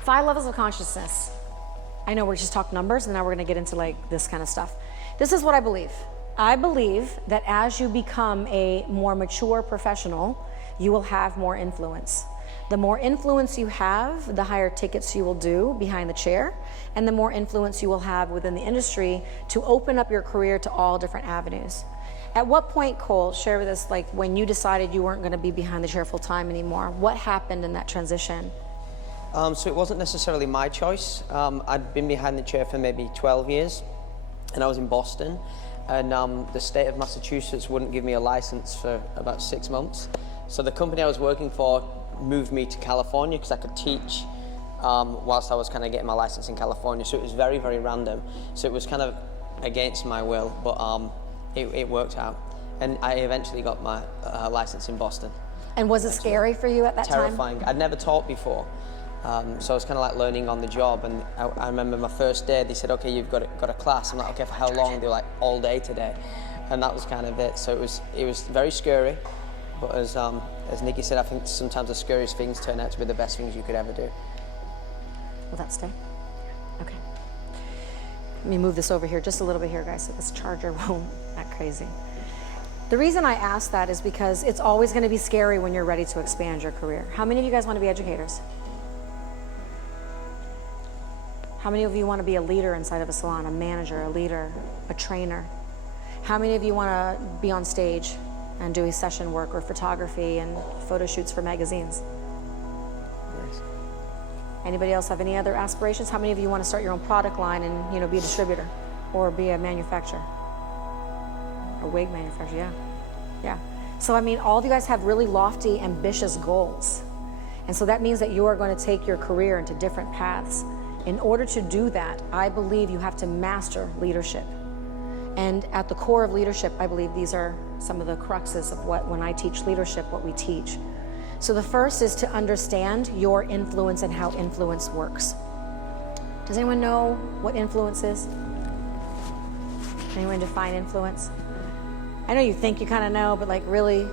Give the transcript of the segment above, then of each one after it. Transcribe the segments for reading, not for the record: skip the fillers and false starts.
Five levels of consciousness. I know we're just talking numbers, and now we're going to get into like this kind of stuff. This is what I believe. I believe that as you become a more mature professional, you will have more influence. The more influence you have, the higher tickets you will do behind the chair, and the more influence you will have within the industry to open up your career to all different avenues. At what point, Cole, share with us, like when you decided you weren't going to be behind the chair full time anymore, what happened in that transition? So it wasn't necessarily my choice. I'd been behind the chair for maybe 12 years, and I was in Boston, and the state of Massachusetts wouldn't give me a license for about 6 months. So the company I was working for moved me to California because I could teach whilst I was kind of getting my license in California. So it was very, very random. So it was kind of against my will, but it worked out. And I eventually got my license in Boston. And was it scary for you at that time? Terrifying. I'd never taught before. So I was kind of like learning on the job, and I remember my first day, they said, okay, you've got a class. I'm like, okay, for how long? They're like, all day today. And that was kind of it. So it was very scary, but as Nikki said, I think sometimes the scariest things turn out to be the best things you could ever do. Will that stay? Okay. Let me move this over here just a little bit here, guys, so this charger won't act crazy. The reason I ask that is because it's always going to be scary when you're ready to expand your career. How many of you guys want to be educators? How many of you want to be a leader inside of a salon, a manager, a leader, a trainer? How many of you want to be on stage and do session work or photography and photo shoots for magazines? Yes. Anybody else have any other aspirations? How many of you want to start your own product line and be a distributor or be a manufacturer? A wig manufacturer, yeah. So I mean, all of you guys have really lofty, ambitious goals. And so that means that you are going to take your career into different paths. In order to do that, I believe you have to master leadership. And at the core of leadership, I believe these are some of the cruxes of when I teach leadership, what we teach. So the first is to understand your influence and how influence works. Does anyone know what influence is? Anyone define influence? I know you think you kind of know, but like really,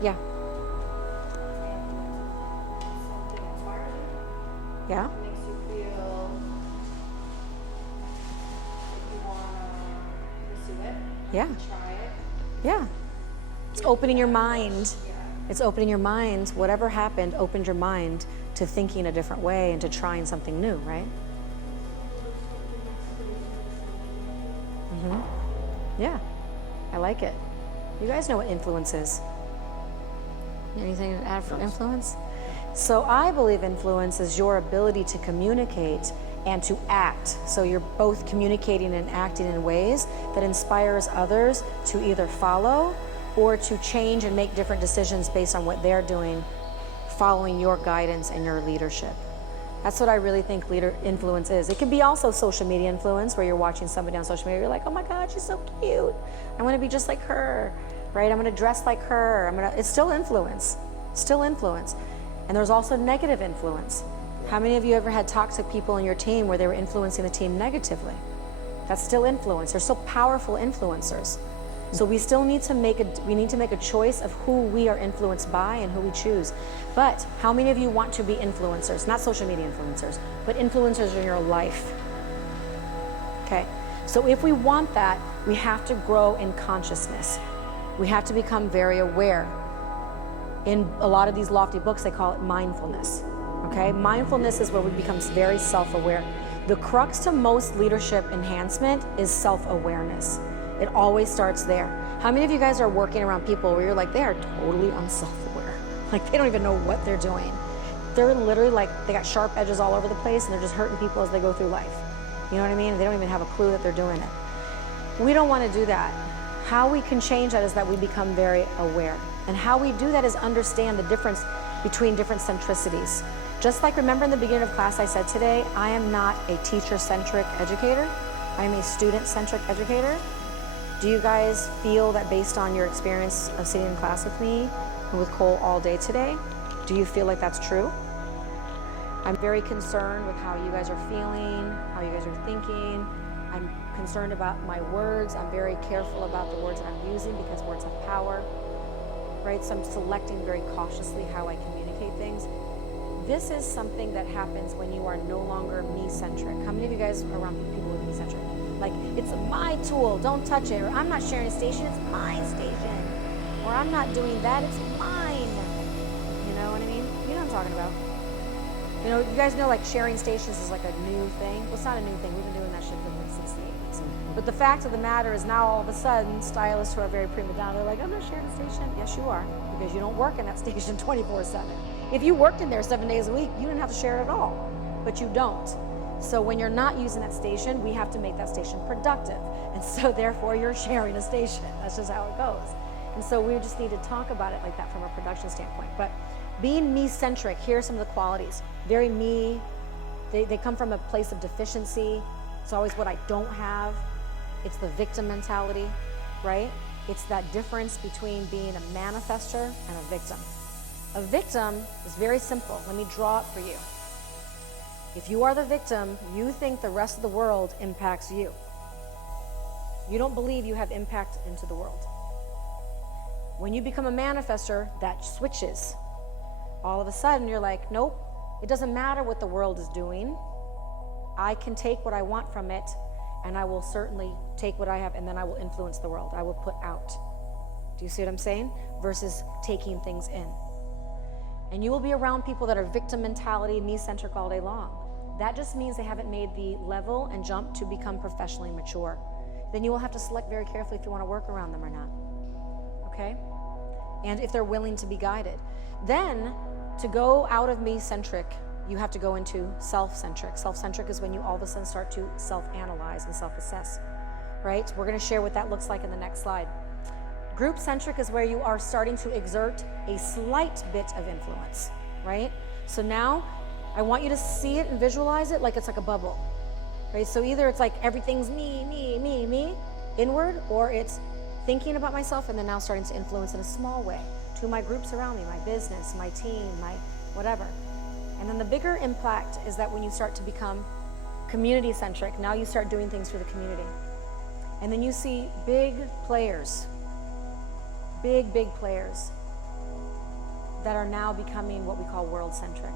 yeah. Yeah? Yeah. Yeah. It's opening your mind. It's opening your mind. Whatever happened opened your mind to thinking a different way and to trying something new, right? Yeah. I like it. You guys know what influence is. Anything to add for influence? So I believe influence is your ability to communicate and to act. So you're both communicating and acting in ways that inspires others to either follow or to change and make different decisions based on what they're doing, following your guidance and your leadership. That's what I really think leader influence is. It can be also social media influence, where you're watching somebody on social media, you're like, oh my God, she's so cute. I want to be just like her, right? I'm going to dress like her. It's still influence, still influence. And there's also negative influence. How many of you ever had toxic people in your team where they were influencing the team negatively? That's still influence. They're still powerful influencers. So we still need to make a choice of who we are influenced by and who we choose. But how many of you want to be influencers? Not social media influencers, but influencers in your life. Okay. So if we want that, we have to grow in consciousness. We have to become very aware. In a lot of these lofty books, they call it mindfulness. Okay, mindfulness is where we become very self-aware. The crux to most leadership enhancement is self-awareness. It always starts there. How many of you guys are working around people where you're like, they are totally unself-aware? Like they don't even know what they're doing. They're literally like, they got sharp edges all over the place and they're just hurting people as they go through life. You know what I mean? They don't even have a clue that they're doing it. We don't want to do that. How we can change that is that we become very aware. And how we do that is understand the difference between different centricities. Just like, remember in the beginning of class I said today, I am not a teacher-centric educator. I am a student-centric educator. Do you guys feel that based on your experience of sitting in class with me and with Cole all day today, do you feel like that's true? I'm very concerned with how you guys are feeling, how you guys are thinking, I'm concerned about my words. I'm very careful about the words that I'm using because words have power, right? So I'm selecting very cautiously how I communicate things. This is something that happens when you are no longer me-centric. How many of you guys are around people who are me-centric? Like, it's my tool, don't touch it. Or I'm not sharing a station, it's my station. Or I'm not doing that, it's mine. You know what I mean? You know what I'm talking about. You know, you guys know like sharing stations is like a new thing. Well, it's not a new thing. We've been doing that shit since the 80s. But the fact of the matter is now all of a sudden, stylists who are very prima donna, they're like, I'm not sharing a station. Yes, you are, because you don't work in that station 24/7. If you worked in there 7 days a week, you didn't have to share it at all, but you don't. So when you're not using that station, we have to make that station productive. And so therefore you're sharing a station. That's just how it goes. And so we just need to talk about it like that from a production standpoint. But being me-centric, here are some of the qualities. Very me, they come from a place of deficiency. It's always what I don't have. It's the victim mentality, right? It's that difference between being a manifester and a victim. A victim is very simple. Let me draw it for you. If you are the victim, you think the rest of the world impacts you. You don't believe you have impact into the world. When you become a manifester, that switches. All of a sudden, you're like, nope, it doesn't matter what the world is doing. I can take what I want from it, and I will certainly take what I have, and then I will influence the world. I will put out. Do you see what I'm saying? Versus taking things in. And you will be around people that are victim mentality, me-centric all day long. That just means they haven't made the level and jump to become professionally mature. Then you will have to select very carefully if you want to work around them or not. Okay? And if they're willing to be guided. Then, to go out of me-centric, you have to go into self-centric. Self-centric is when you all of a sudden start to self-analyze and self-assess, right? We're going to share what that looks like in the next slide. Group-centric is where you are starting to exert a slight bit of influence, right? So now, I want you to see it and visualize it like it's like a bubble, right? So either it's like everything's me, inward, or it's thinking about myself and then now starting to influence in a small way to my groups around me, my business, my team, my whatever. And then the bigger impact is that when you start to become community-centric, now you start doing things for the community. And then you see big players that are now becoming what we call world-centric.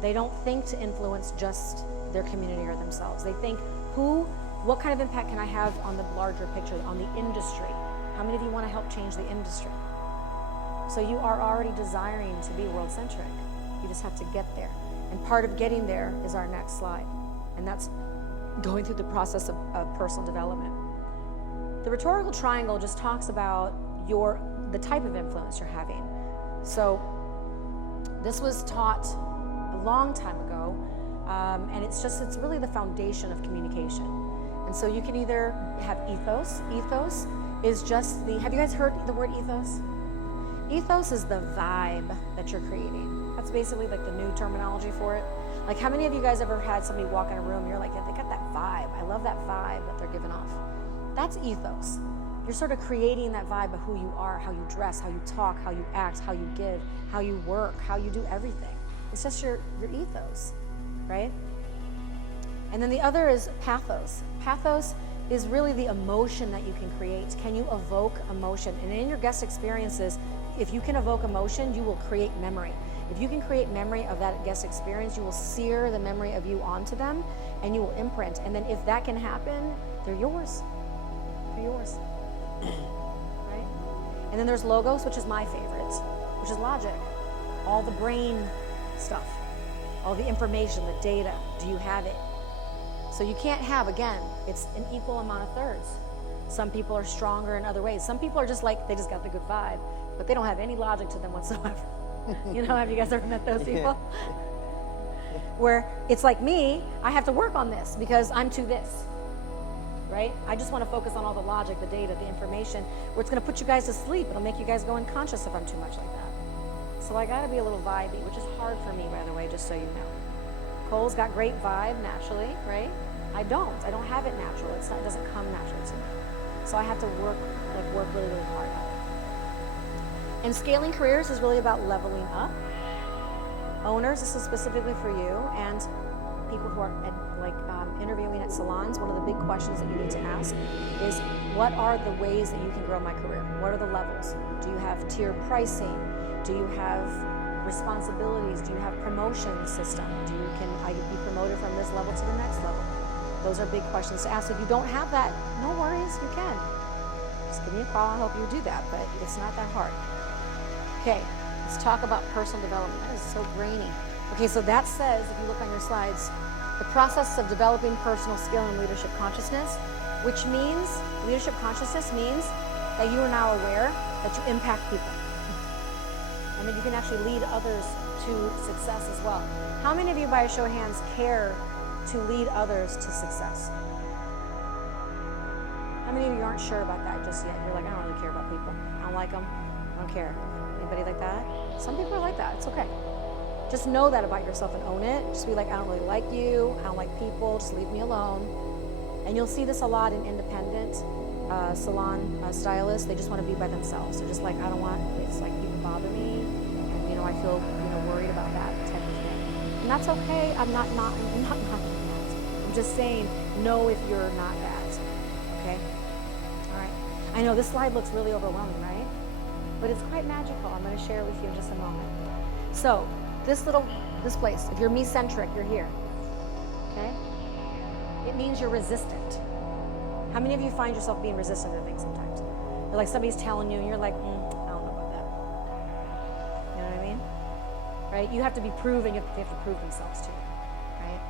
They don't think to influence just their community or themselves. They think, what kind of impact can I have on the larger picture, on the industry? How many of you want to help change the industry? So you are already desiring to be world-centric. You just have to get there. And part of getting there is our next slide. And that's going through the process of personal development. The rhetorical triangle just talks about the type of influence you're having. So this was taught a long time ago, and it's really the foundation of communication. And so you can either have ethos. Ethos is just have you guys heard the word ethos? Ethos is the vibe that you're creating. That's basically like the new terminology for it. Like, how many of you guys ever had somebody walk in a room and you're like, yeah, they got that vibe. I love that vibe that they're giving off. That's ethos. You're sort of creating that vibe of who you are, how you dress, how you talk, how you act, how you give, how you work, how you do everything. It's just your ethos, right? And then the other is pathos. Pathos is really the emotion that you can create. Can you evoke emotion? And in your guest experiences, if you can evoke emotion, you will create memory. If you can create memory of that guest experience, you will sear the memory of you onto them, and you will imprint. And then if that can happen, they're yours. They're yours. Right? And then there's logos, which is my favorite, which is logic. All the brain stuff, all the information, the data. Do you have it? So you can't have, again, it's an equal amount of thirds. Some people are stronger in other ways. Some people are just like, they just got the good vibe, but they don't have any logic to them whatsoever. You know, have you guys ever met those people? Where it's like me, I have to work on this because I'm to this, right? I just want to focus on all the logic, the data, the information, where it's going to put you guys to sleep. It'll make you guys go unconscious if I'm too much like that. So I got to be a little vibey, which is hard for me, by the way, just so you know. Cole's got great vibe naturally, right? I don't have it natural. It doesn't come naturally to me. So I have to work really, really hard at it. And scaling careers is really about leveling up. Owners, this is specifically for you, and people who are interviewing at salons, one of the big questions that you need to ask is, what are the ways that you can grow my career? What are the levels? Do you have tiered pricing? Do you have responsibilities? Do you have promotion system? Can I be promoted from this level to the next level? Those are big questions to ask. If you don't have that, no worries, you can. Just give me a call, I'll help you do that, but it's not that hard. Okay, let's talk about personal development. That is so grainy. Okay, so that says, if you look on your slides, the process of developing personal skill and leadership consciousness, which means, leadership consciousness means that you are now aware that you impact people. And that you can actually lead others to success as well. How many of you, by a show of hands, care to lead others to success? How many of you aren't sure about that just yet? You're like, I don't really care about people. I don't like them. I don't care. Anybody like that? Some people are like that. It's okay. Just know that about yourself and own it. Just be like, I don't really like you. I don't like people. Just leave me alone. And you'll see this a lot in independent salon stylists. They just want to be by themselves. They're just like, I don't want, it's like people bother me. And, I feel, worried about that type of thing. And that's okay. I'm not knocking that. I'm just saying, know if you're not that. Okay? All right. I know this slide looks really overwhelming, right? But it's quite magical. I'm going to share it with you in just a moment. So, this place, if you're me-centric, you're here. Okay? It means you're resistant. How many of you find yourself being resistant to things sometimes? Or like somebody's telling you and you're like, I don't know about that. You know what I mean? Right? You have to be proven, they have to prove themselves to you. Right?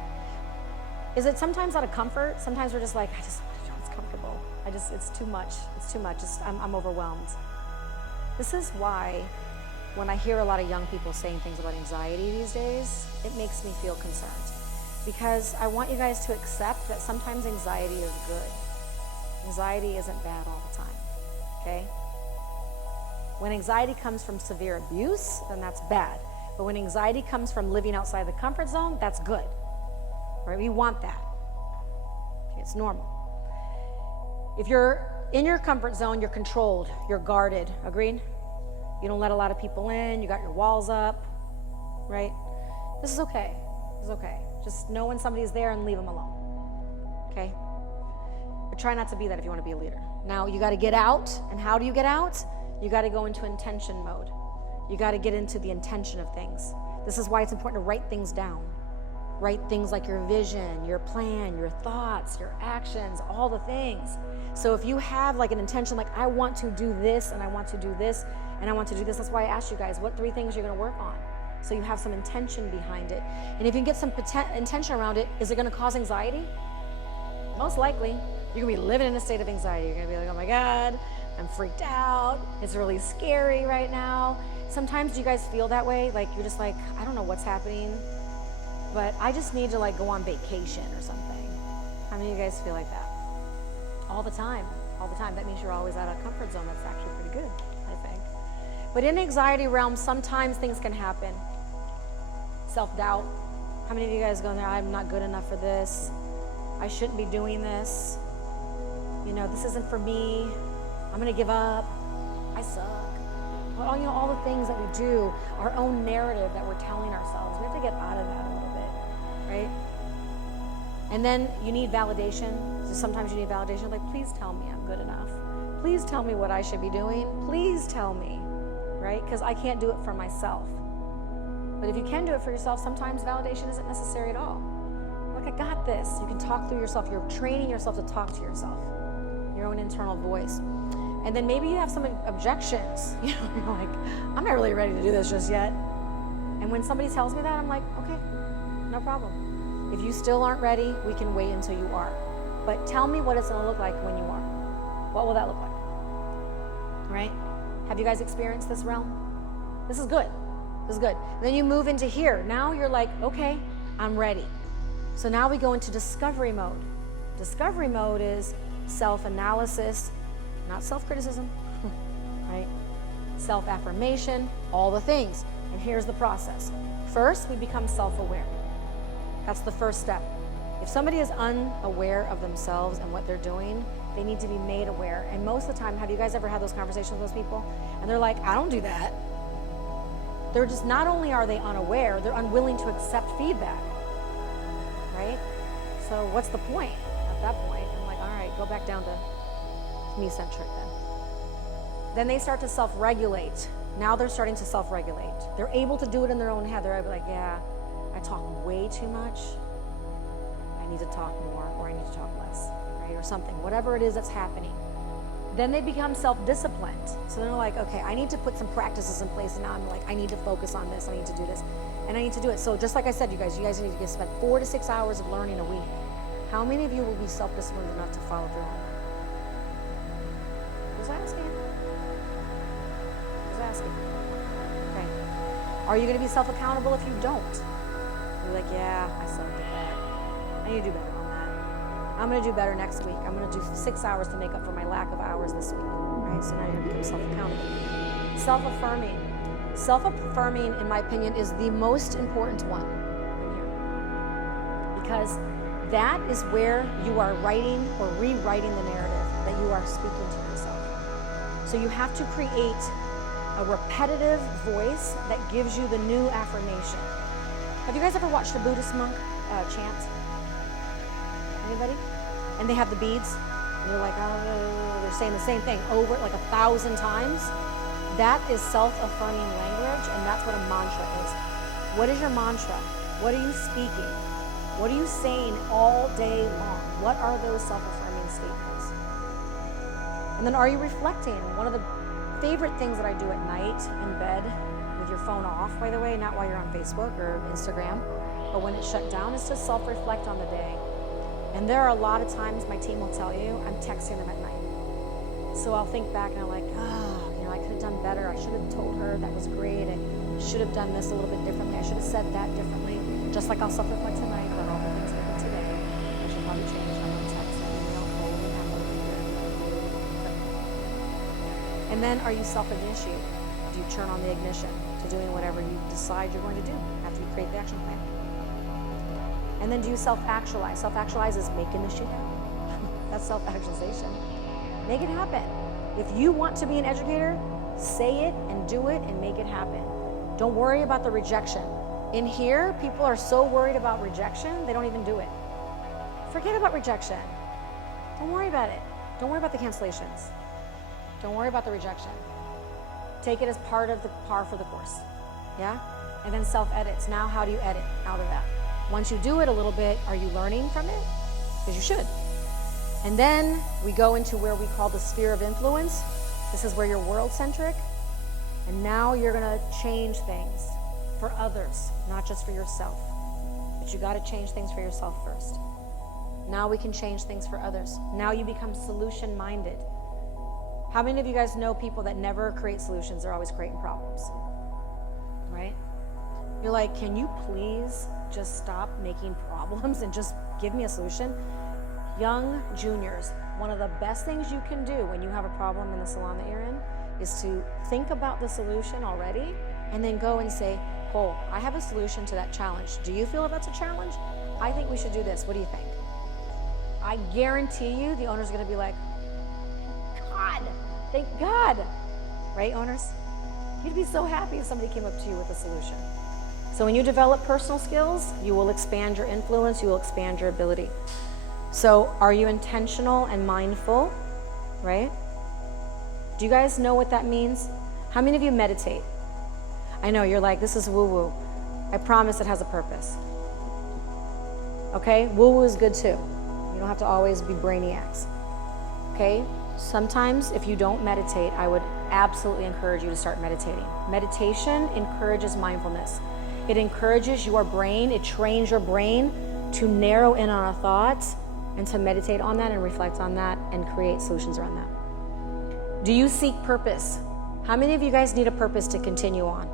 Is it sometimes out of comfort? Sometimes we're just like, I just want a job that's comfortable. It's too much. It's too much. I'm overwhelmed. This is why when I hear a lot of young people saying things about anxiety these days, it makes me feel concerned. Because I want you guys to accept that sometimes anxiety is good. Anxiety isn't bad all the time, okay? When anxiety comes from severe abuse, then that's bad. But when anxiety comes from living outside the comfort zone, that's good, right? We want that. Okay, it's normal. If you're in your comfort zone, you're controlled, you're guarded, agreed? You don't let a lot of people in, you got your walls up, right? This is okay, this is okay. Just know when somebody's there and leave them alone, okay? But try not to be that if you want to be a leader. Now, you got to get out, and how do you get out? You got to go into intention mode. You got to get into the intention of things. This is why it's important to write things down. Write things like your vision, your plan, your thoughts, your actions, all the things. So if you have like an intention, like I want to do this, and I want to do this, and I want to do this, that's why I asked you guys, what 3 things you're going to work on? So you have some intention behind it. And if you can get some intention around it, is it going to cause anxiety? Most likely. You're going to be living in a state of anxiety. You're going to be like, oh my God, I'm freaked out. It's really scary right now. Sometimes do you guys feel that way? Like you're just like, I don't know what's happening, but I just need to like go on vacation or something. How many of you guys feel like that? All the time. All the time. That means you're always out of comfort zone. That's actually pretty good, I think. But in the anxiety realm, sometimes things can happen. Self-doubt. How many of you guys go there, I'm not good enough for this. I shouldn't be doing this. This isn't for me. I'm going to give up. I suck. All the things that we do, our own narrative that we're telling ourselves. We have to get out of that a little bit, right? And then you need validation. So sometimes you need validation. Like, please tell me I'm good enough. Please tell me what I should be doing. Please tell me, right? Because I can't do it for myself. But if you can do it for yourself, sometimes validation isn't necessary at all. Like, I got this. You can talk through yourself. You're training yourself to talk to yourself, your own internal voice. And then maybe you have some objections. You're like, I'm not really ready to do this just yet. And when somebody tells me that, I'm like, okay, no problem. If you still aren't ready, we can wait until you are. But tell me what it's going to look like when you are. What will that look like? Right? Have you guys experienced this realm? This is good. This is good. And then you move into here. Now you're like, okay, I'm ready. So now we go into discovery mode. Discovery mode is self-analysis, not self-criticism, right? Self-affirmation, all the things. And here's the process. First, we become self-aware. That's the first step. If somebody is unaware of themselves and what they're doing, they need to be made aware. And most of the time, have you guys ever had those conversations with those people? And they're like, I don't do that. They're just, not only are they unaware, they're unwilling to accept feedback, right? right? So what's the point at that point? I'm like, all right, go back down to me-centric then. Then they start to self-regulate. Now they're starting to self-regulate. They're able to do it in their own head. They're able to be like, yeah, I talk way too much. I need to talk more, or I need to talk less, right? Or something, whatever it is that's happening. Then they become self-disciplined. So they're like, okay, I need to put some practices in place, and now I'm like, I need to focus on this, I need to do this, and I need to do it. So just like I said, you guys need to spend 4 to 6 hours of learning a week. How many of you will be self-disciplined enough to follow through on that? Who's asking? Who's asking? Okay. Are you gonna be self-accountable if you don't? You're like, yeah, I suck at that. I need to do better on that. I'm gonna do better next week. I'm gonna do 6 hours to make up for my lack of hours this week, right? So now you're gonna become self-accountable. Self-affirming. Self-affirming, in my opinion, is the most important one right here. Because that is where you are writing or rewriting the narrative that you are speaking to yourself. So you have to create a repetitive voice that gives you the new affirmation. Have you guys ever watched a Buddhist monk chant? Anybody? And they have the beads, and they're like, oh, they're saying the same thing over like 1,000 times. That is self-affirming language, and that's what a mantra is. What is your mantra? What are you speaking? What are you saying all day long? What are those self-affirming statements? And then are you reflecting? One of the favorite things that I do at night in bed, with your phone off, by the way, not while you're on Facebook or Instagram, but when it's shut down, is to self-reflect on the day. And there are a lot of times, my team will tell you, I'm texting them at night. So I'll think back and I'm like, I could have done better. I should have told her that was great. I should have done this a little bit differently. I should have said that differently. Just like I'll self-reflect tonight about all the things that I did today. I should probably change. I'm going to text and email, hold and have And then are you self-initiated? Do you turn on the ignition to doing whatever you decide you're going to do after you create the action plan? And then do you self-actualize? Self-actualize is making the shit happen. That's self-actualization. Make it happen. If you want to be an educator, say it and do it and make it happen. Don't worry about the rejection. In here, people are so worried about rejection, they don't even do it. Forget about rejection. Don't worry about it. Don't worry about the cancellations. Don't worry about the rejection. Take it as part of the par for the course. Yeah? And then self-edits. Now, how do you edit out of that? Once you do it a little bit, are you learning from it? Because you should. And then we go into where we call the sphere of influence. This is where you're world-centric. And now you're going to change things for others, not just for yourself. But you got to change things for yourself first. Now we can change things for others. Now you become solution-minded. How many of you guys know people that never create solutions? They're always creating problems, right? You're like, can you please just stop making problems and just give me a solution? Young juniors, one of the best things you can do when you have a problem in the salon that you're in is to think about the solution already and then go and say, oh, I have a solution to that challenge. Do you feel that's a challenge? I think we should do this. What do you think? I guarantee you the owner's gonna be like, God, thank God. Right, owners? You'd be so happy if somebody came up to you with a solution. So when you develop personal skills, you will expand your influence, you will expand your ability. So are you intentional and mindful, right? Do you guys know what that means? How many of you meditate? I know, you're like, this is woo-woo. I promise it has a purpose. Okay, woo-woo is good too. You don't have to always be brainiacs. Okay, sometimes if you don't meditate, I would absolutely encourage you to start meditating. Meditation encourages mindfulness. It encourages your brain, it trains your brain to narrow in on a thought and to meditate on that and reflect on that and create solutions around that. Do you seek purpose? How many of you guys need a purpose to continue on?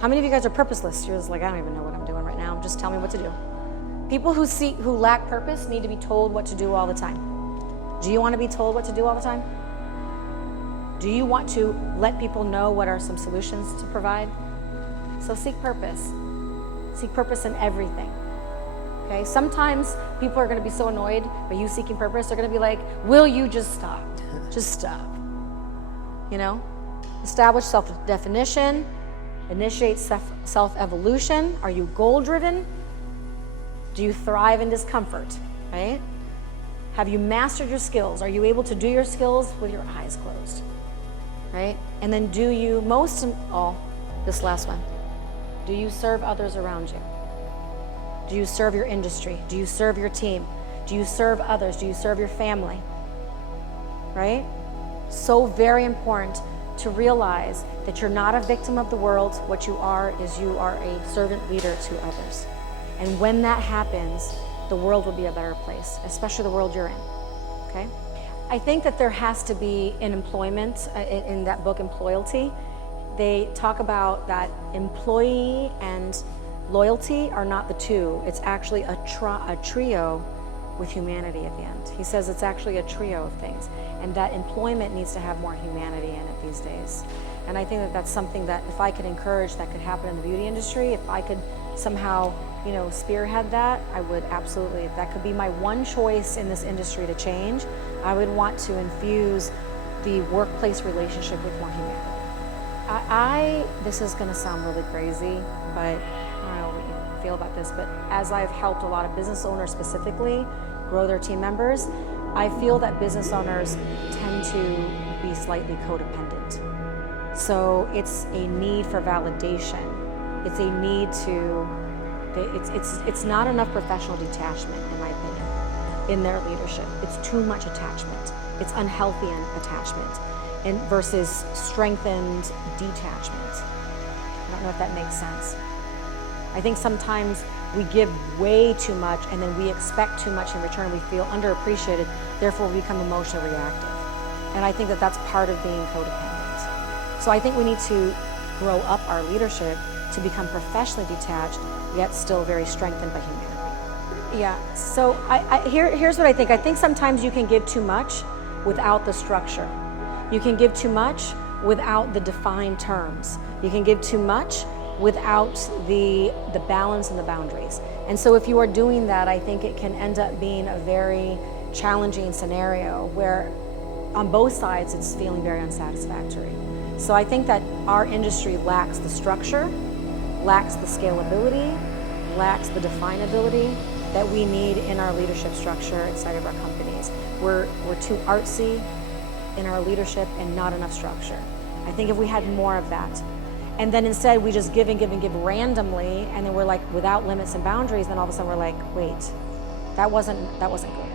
How many of you guys are purposeless? You're just like, I don't even know what I'm doing right now. Just tell me what to do. People who lack purpose need to be told what to do all the time. Do you want to be told what to do all the time? Do you want to let people know what are some solutions to provide? So seek purpose. Seek purpose in everything. Okay? Sometimes people are going to be so annoyed by you seeking purpose, they're going to be like, will you just stop? Just stop. You know? Establish self-definition. Initiate self-evolution. Are you goal-driven? Do you thrive in discomfort, right? Have you mastered your skills? Are you able to do your skills with your eyes closed, right? And then do you, most of all, this last one, do you serve others around you? Do you serve your industry? Do you serve your team? Do you serve others? Do you serve your family? Right? So very important to realize that you're not a victim of the world. What you are is you are a servant leader to others. And when that happens, the world will be a better place, especially the world you're in, okay? I think that there has to be in employment, in that book, Employalty, they talk about that employee and loyalty are not the two. It's actually a trio with humanity at the end. He says it's actually a trio of things, and that employment needs to have more humanity in it these days. And I think that that's something that if I could encourage, that could happen in the beauty industry. If I could somehow, spearhead that, I would absolutely. If that could be my one choice in this industry to change, I would want to infuse the workplace relationship with more humanity. This is going to sound really crazy, but I don't know what you feel about this, but as I've helped a lot of business owners specifically grow their team members, I feel that business owners tend to be slightly codependent. So it's a need for validation. It's a need to, it's not enough professional detachment, in my opinion, in their leadership. It's too much attachment. It's unhealthy attachment, and versus strengthened detachment. I don't know if that makes sense. I think sometimes we give way too much and then we expect too much in return. We feel underappreciated, therefore we become emotionally reactive. And I think that that's part of being codependent. So I think we need to grow up our leadership to become professionally detached, yet still very strengthened by humanity. Yeah, so here's what I think. I think sometimes you can give too much without the structure. You can give too much without the defined terms. You can give too much without the balance and the boundaries. And so if you are doing that, I think it can end up being a very challenging scenario where on both sides it's feeling very unsatisfactory. So I think that our industry lacks the structure, lacks the scalability, lacks the definability that we need in our leadership structure inside of our companies. We're too artsy in our leadership and not enough structure. I think if we had more of that, and then instead we just give and give and give randomly, and then we're like without limits and boundaries, then all of a sudden we're like, wait, that wasn't good.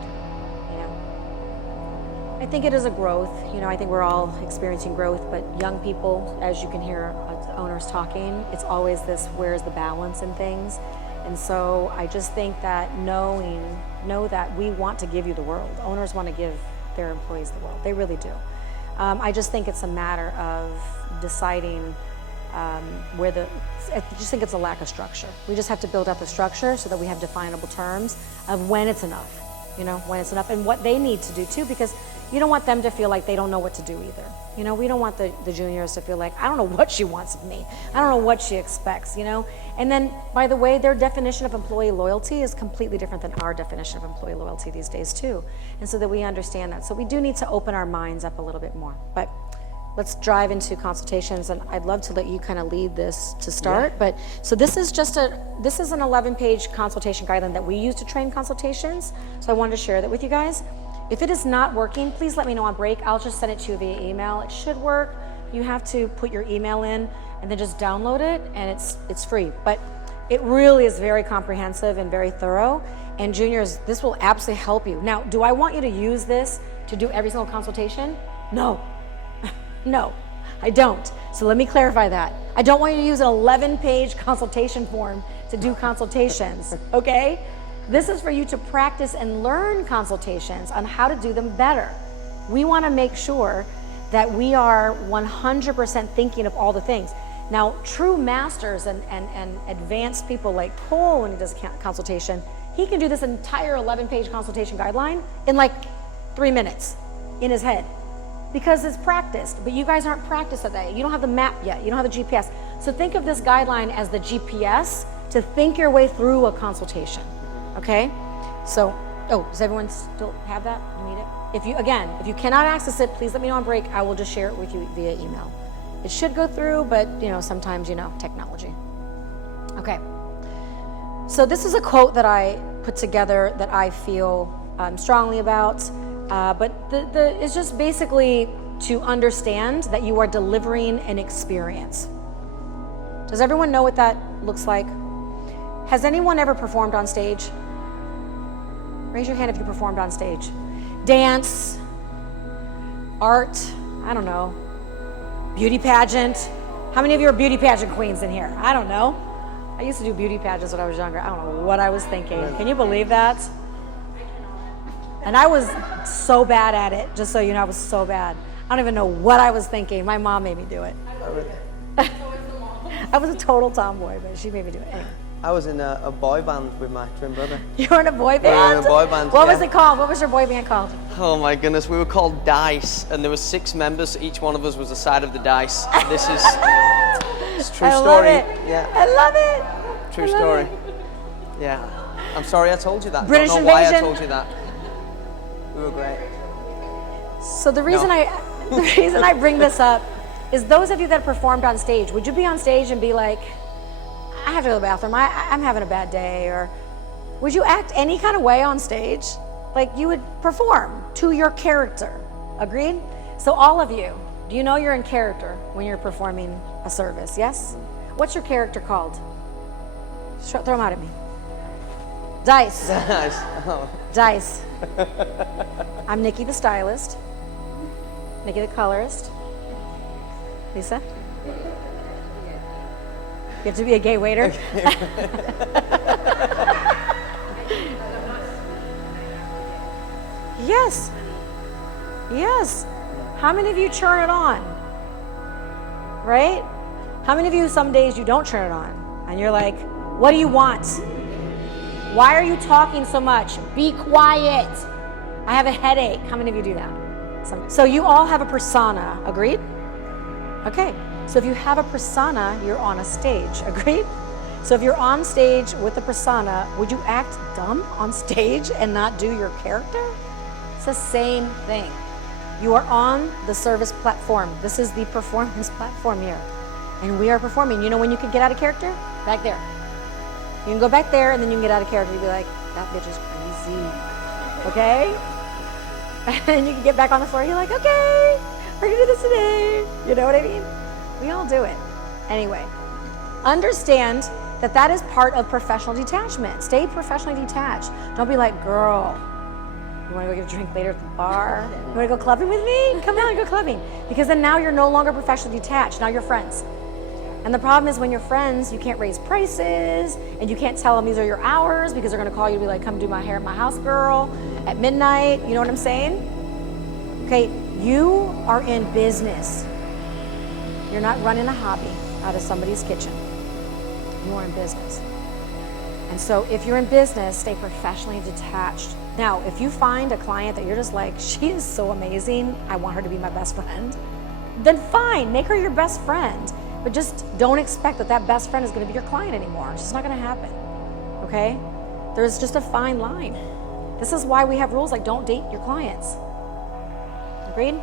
I think it is a growth. I think we're all experiencing growth, but young people, as you can hear owners talking, it's always this, where's the balance in things? And so I just think that know that we want to give you the world. Owners want to give their employees the world. They really do. I just think it's a matter of deciding I just think it's a lack of structure. We just have to build up the structure so that we have definable terms of when it's enough, when it's enough, and what they need to do too, because you don't want them to feel like they don't know what to do either. We don't want the juniors to feel like, I don't know what she wants of me. I don't know what she expects, And then, by the way, their definition of employee loyalty is completely different than our definition of employee loyalty these days too. And so that we understand that. So we do need to open our minds up a little bit more. But let's dive into consultations, and I'd love to let you kind of lead this to start. Yeah. But so this is an 11-page consultation guideline that we use to train consultations. So I wanted to share that with you guys. If it is not working, please let me know on break. I'll just send it to you via email. It should work. You have to put your email in and then just download it, and it's free. But it really is very comprehensive and very thorough. And juniors, this will absolutely help you. Now, do I want you to use this to do every single consultation? No. No, I don't. So let me clarify that. I don't want you to use an 11-page consultation form to do consultations, okay? This is for you to practice and learn consultations on how to do them better. We want to make sure that we are 100% thinking of all the things. Now, true masters and advanced people like Cole, when he does a consultation, he can do this entire 11-page consultation guideline in like 3 minutes in his head, because it's practiced. But you guys aren't practiced at that. You don't have the map yet. You don't have the GPS. So think of this guideline as the GPS to think your way through a consultation. Okay? So, does everyone still have that? You need it? If you cannot access it, please let me know on break. I will just share it with you via email. It should go through, but sometimes, technology. Okay. So this is a quote that I put together that I feel strongly about. But it's just basically to understand that you are delivering an experience. Does everyone know what that looks like? Has anyone ever performed on stage? Raise your hand if you performed on stage. Dance, art, I don't know, beauty pageant. How many of you are beauty pageant queens in here? I don't know. I used to do beauty pageants when I was younger. I don't know what I was thinking. Can you believe that? And I was so bad at it, just so you know, I was so bad. I don't even know what I was thinking. My mom made me do it. I was a total tomboy, but she made me do it. Anyway. I was in a boy band with my twin brother. You were in a boy band? We were in a boy band, What yeah. was it called? What was your boy band called? Oh my goodness, we were called Dice, and there were 6 members, so each one of us was the side of the dice. This is it's a true I love story. it. Yeah, I love it. true I love story. it. Yeah. I'm sorry I told you that. British I don't know why I invasion. told you that. We were great. So the reason No. the reason I bring this up is those of you that performed on stage, would you be on stage and be like, I have to go to the bathroom, I'm having a bad day, or would you act any kind of way on stage? Like you would perform to your character, agreed? So all of you, do you know you're in character when you're performing a service, yes? What's your character called? Throw them out at me. Dice. Nice. Oh. Dice. I'm Nikki the stylist. Nikki the colorist. Lisa? You have to be a gay waiter? Yes. Yes. How many of you turn it on? Right? How many of you some days you don't turn it on? And you're like, what do you want? Why are you talking so much? Be quiet. I have a headache. How many of you do that? So you all have a persona, agreed? Okay, so if you have a persona, you're on a stage, agreed? So if you're on stage with a persona, would you act dumb on stage and not do your character? It's the same thing. You are on the service platform. This is the performance platform here. And we are performing. You know when you can get out of character? Back there. You can go back there and then you can get out of character. You'll be like, that bitch is crazy. Okay? And you can get back on the floor. You're like, okay, we're gonna do this today. You know what I mean? We all do it. Anyway, understand that that is part of professional detachment. Stay professionally detached. Don't be like, girl, you wanna go get a drink later at the bar? You wanna go clubbing with me? Come on, go clubbing. Because then now you're no longer professionally detached. Now you're friends. And the problem is when you're friends, you can't raise prices and you can't tell them these are your hours because they're gonna call you to be like, come do my hair at my house, girl, at midnight. You know what I'm saying? Okay, you are in business. You're not running a hobby out of somebody's kitchen. You are in business. And so if you're in business, stay professionally detached. Now, if you find a client that you're just like, she is so amazing, I want her to be my best friend, then fine, make her your best friend. But just don't expect that that best friend is going to be your client anymore. It's just not going to happen, okay? There's just a fine line. This is why we have rules like don't date your clients. Agreed?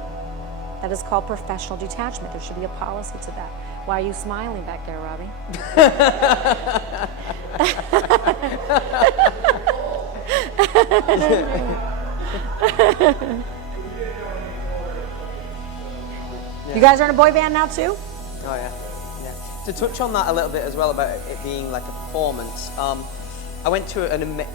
That is called professional detachment. There should be a policy to that. Why are you smiling back there, Robbie? You guys are in a boy band now too? Oh yeah, yeah. To touch on that a little bit as well about it being like a performance, I went to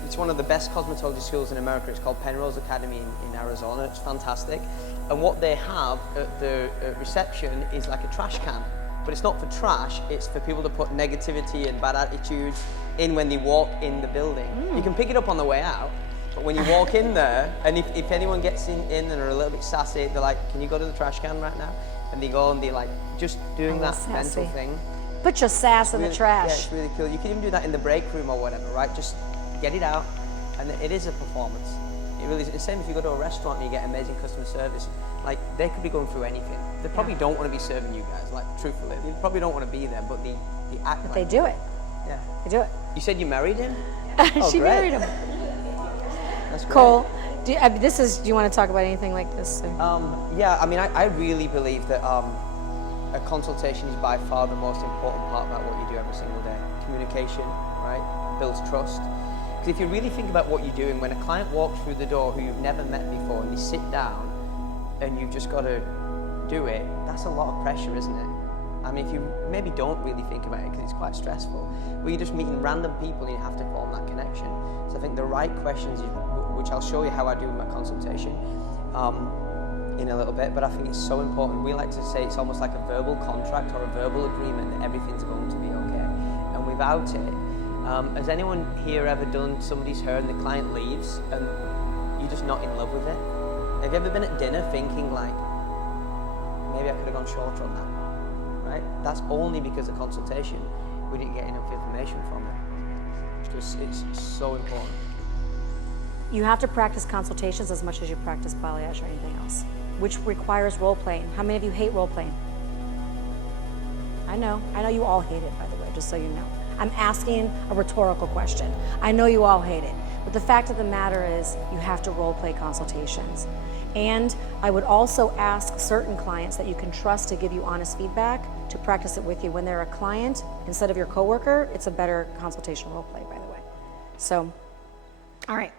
it's one of the best cosmetology schools in America. It's called Penrose Academy in Arizona. It's fantastic. And what they have at the reception is like a trash can. But it's not for trash, it's for people to put negativity and bad attitudes in when they walk in the building. You can pick it up on the way out, but when you walk in there, and if anyone gets in and are a little bit sassy, they're like, can you go to the trash can right now? And they go and they like, just doing that mental thing. Put your sass in the trash. Yeah, it's really cool. You can even do that in the break room or whatever, right? Just get it out, and it is a performance. It really is. It's the same if you go to a restaurant and you get amazing customer service. Like, they could be going through anything. They probably don't want to be serving you guys, like, truthfully. They probably don't want to be there, but they act But like they do it. Yeah. They do it. You said you married him? She great. married him. That's great. Cole, do you want to talk about anything like this? Yeah, I mean, I really believe that a consultation is by far the most important part about what you do every single day. Communication, right? Builds trust. Because if you really think about what you're doing, when a client walks through the door who you've never met before and they sit down and you've just got to do it, that's a lot of pressure, isn't it? I mean, if you maybe don't really think about it because it's quite stressful, but you're just meeting random people and you have to form that connection. So I think the right questions, which I'll show you how I do in my consultation in a little bit, but I think it's so important. We like to say it's almost like a verbal contract or a verbal agreement that everything's going to be okay. And without it, has anyone here ever done somebody's hair and the client leaves and you're just not in love with it? Have you ever been at dinner thinking like, maybe I could have gone shorter on that, right? That's only because of consultation. We didn't get enough information from it. It's so important. You have to practice consultations as much as you practice balayage or anything else, which requires role playing. How many of you hate role playing? I know you all hate it, by the way, just so you know. I'm asking a rhetorical question. I know you all hate it, but the fact of the matter is you have to role play consultations. And I would also ask certain clients that you can trust to give you honest feedback to practice it with you. When they're a client, instead of your coworker, it's a better consultation role play, by the way. So, all right.